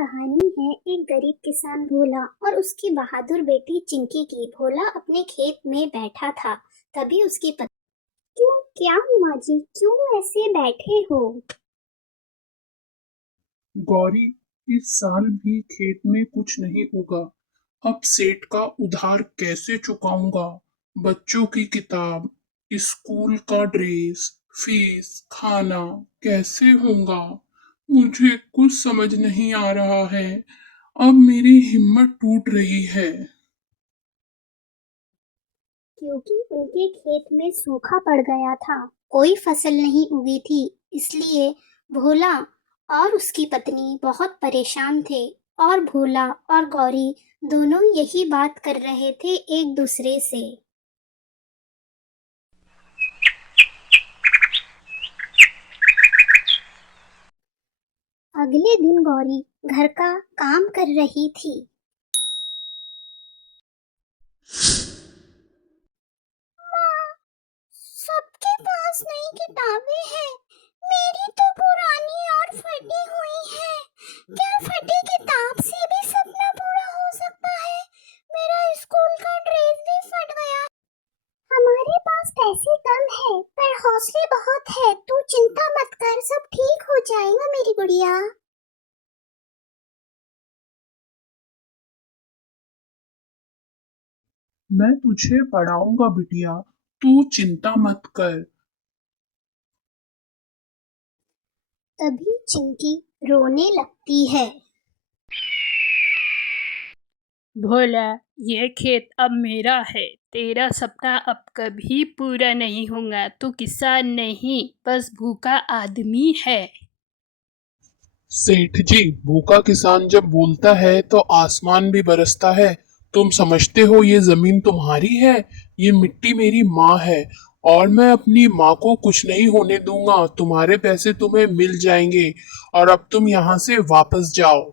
कहानी है एक गरीब किसान भोला और उसकी बहादुर बेटी चिंकी की। भोला अपने खेत में बैठा था। तभी उसकी पत्नी, क्यों, क्या हुआ जी, क्यों ऐसे बैठे हो? गौरी, इस साल भी खेत में कुछ नहीं उगा। अब सेठ का उधार कैसे चुकाऊंगा? बच्चों की किताब, स्कूल का ड्रेस, फीस, खाना कैसे होगा? मुझे कुछ समझ नहीं आ रहा है। अब मेरी हिम्मत टूट रही है। क्योंकि उनके खेत में सूखा पड़ गया था, कोई फसल नहीं उगी थी। इसलिए भोला और उसकी पत्नी बहुत परेशान थे। और भोला और गौरी दोनों यही बात कर रहे थे एक दूसरे से। अगले दिन गौरी घर का काम कर रही थी। माँ, सबके पास नई किताबें हैं, मेरी तो पुरानी और फटी हुई है। क्या फटी किताब से भी सपना पूरा हो सकता है? मेरा स्कूल का ड्रेस भी फट गया। हमारे पास पैसे कम है पर हौसले बहुत है, तू चिंता मत कर, सब ठीक हो जाएगा मेरी गुड़िया। मैं तुझे पढ़ाऊंगा बिटिया, तू चिंता मत कर। तभी चिंकी रोने लगती है। भोला, ये खेत अब मेरा है। तेरा सपना अब कभी पूरा नहीं होगा। तू किसान नहीं, बस भूखा आदमी है। सेठ जी, भूखा किसान जब बोलता है तो आसमान भी बरसता है। तुम समझते हो ये जमीन तुम्हारी है? ये मिट्टी मेरी माँ है। और मैं अपनी माँ को कुछ नहीं होने दूंगा। तुम्हारे पैसे तुम्हें मिल जाएंगे। और अब तुम यहाँ से वापस जाओ।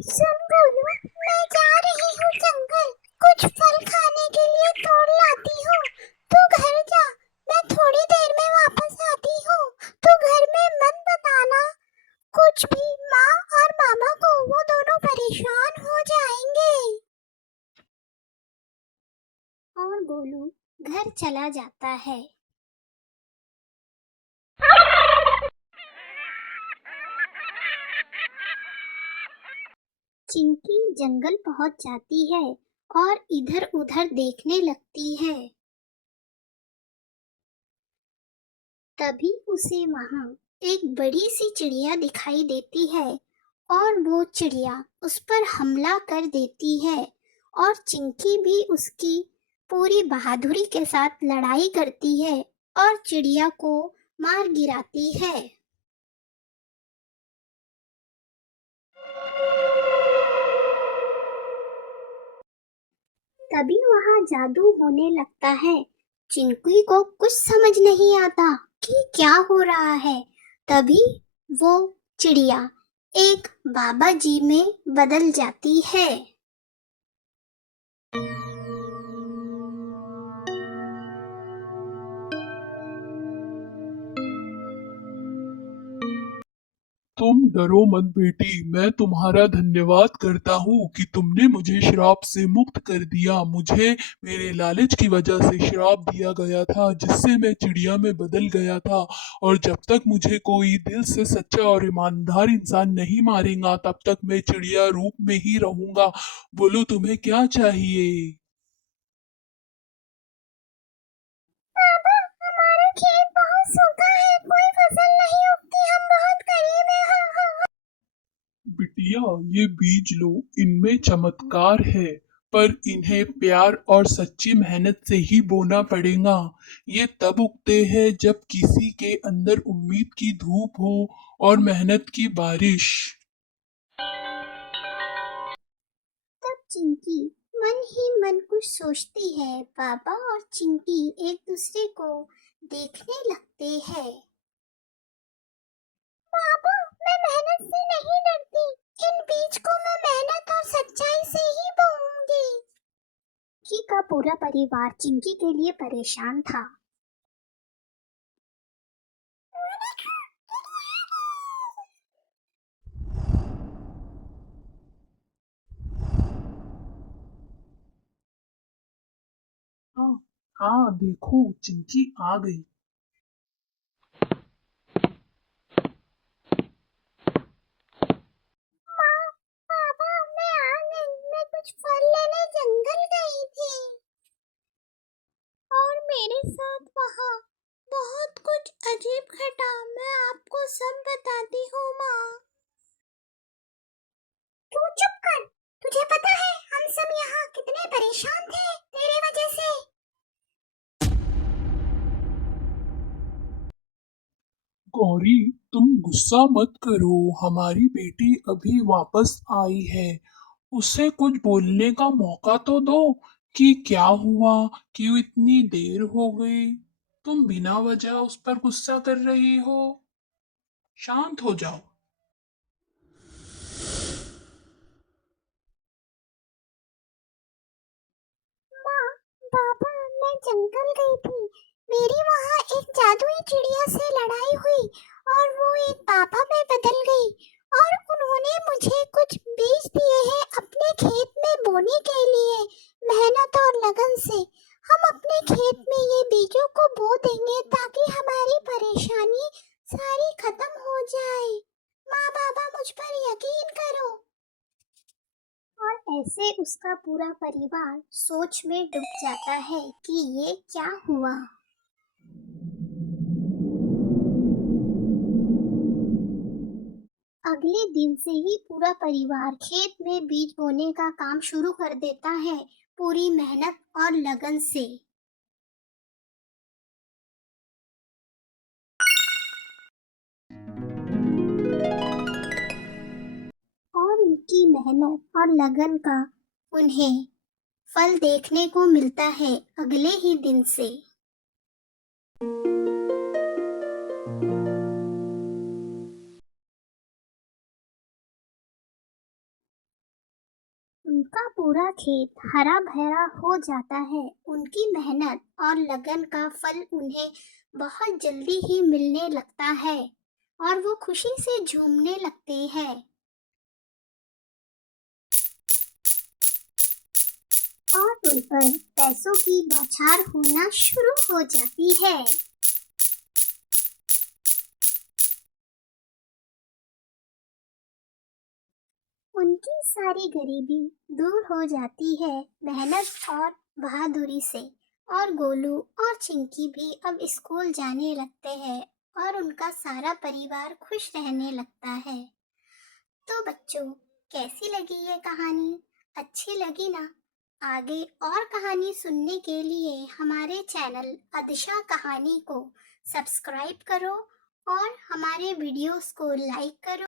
सुन गोलू, मैं जा रही हूँ जंगल, कुछ फल खाने के लिए तोड़ लाती हूँ। तू घर जा, मैं थोड़ी देर में वापस आती हूँ। तू घर में मत बताना कुछ भी, माँ और मामा को, वो दोनों परेशान हो जाएंगे। और गोलू घर चला जाता है। चिंकी जंगल पहुंच जाती है और इधर उधर देखने लगती है। तभी उसे वहां एक बड़ी सी चिड़िया दिखाई देती है और वो चिड़िया उस पर हमला कर देती है। और चिंकी भी उसकी पूरी बहादुरी के साथ लड़ाई करती है और चिड़िया को मार गिराती है। तभी वहां जादू होने लगता है। चिंकी को कुछ समझ नहीं आता कि क्या हो रहा है। तभी वो चिड़िया एक बाबा जी में बदल जाती है। तुम डरो मत बेटी, मैं तुम्हारा धन्यवाद करता हूँ कि तुमने मुझे श्राप से मुक्त कर दिया। मुझे मेरे लालच की वजह से श्राप दिया गया था, जिससे मैं चिड़िया में बदल गया था। और जब तक मुझे कोई दिल से सच्चा और ईमानदार इंसान नहीं मारेगा, तब तक मैं चिड़िया रूप में ही रहूंगा। बोलो, तुम्हें क्या चाहिए? पापा, हमारा खेत बहुत सूखा है, कोई फसल नहीं उगती, हम बहुत गरीब हैं। हाँ हाँ हाँ। बिटिया, ये बीज लो, इनमें चमत्कार है। पर इन्हें प्यार और सच्ची मेहनत से ही बोना पड़ेगा। ये तब उगते हैं जब किसी के अंदर उम्मीद की धूप हो और मेहनत की बारिश। तब चिंकी मन ही मन कुछ सोचती है। पापा और चिंकी एक दूसरे को देखने लगते हैं। पापा, मैं मेहनत से नहीं डरती, इन बीज को मैं मेहनत और सच्चाई से ही बोऊंगी। कि का पूरा परिवार चिंकी के लिए परेशान था। हाँ हाँ, देखो चिंकी आ गई। माँ, पापा, मैं आ गई। मैं कुछ फल लेने जंगल गई थी और मेरे साथ वहाँ बहुत कुछ अजीब घटा। मैं आपको सब बताती हूँ माँ। तू चुप कर। तुझे पता है हम सब यहाँ कितने परेशान थे तेरे वजह से। गौरी, तुम गुस्सा मत करो, हमारी बेटी अभी वापस आई है। उसे कुछ बोलने का मौका तो दो कि क्या हुआ, क्यों इतनी देर हो गई। तुम बिना वजह उस पर गुस्सा कर रही हो। शांत हो जाओ। माँ, पापा, मैं जंगल गई थी। मेरी वहाँ एक जादुई चिड़िया से लड़ाई हुई और वो एक पापा में बदल गई और उन्होंने मुझे कुछ बीज दिए हैं अपने खेत में बोने के लिए। मेहनत और लगन से हम अपने खेत में ये बीजों को बो देंगे ताकि हमारी परेशानी सारी खत्म हो जाए। माँ, पापा, मुझ पर यकीन करो। और ऐसे उसका पूरा परिवार सोच में डूब जाता है कि ये क्या हुआ। अगले दिन से ही पूरा परिवार खेत में बीज बोने का काम शुरू कर देता है, पूरी मेहनत और लगन से। और उनकी मेहनत और लगन का उन्हें फल देखने को मिलता है अगले ही दिन से। उनका पूरा खेत हरा भरा हो जाता है। उनकी मेहनत और लगन का फल उन्हें बहुत जल्दी ही मिलने लगता है और वो खुशी से झूमने लगते हैं। और उन पर पैसों की बौछार होना शुरू हो जाती है। उनकी सारी गरीबी दूर हो जाती है मेहनत और बहादुरी से। और गोलू और चिंकी भी अब स्कूल जाने लगते हैं और उनका सारा परिवार खुश रहने लगता है। तो बच्चों, कैसी लगी ये कहानी? अच्छी लगी ना? आगे और कहानी सुनने के लिए हमारे चैनल अदिशा कहानी को सब्सक्राइब करो और हमारे वीडियोस को लाइक करो।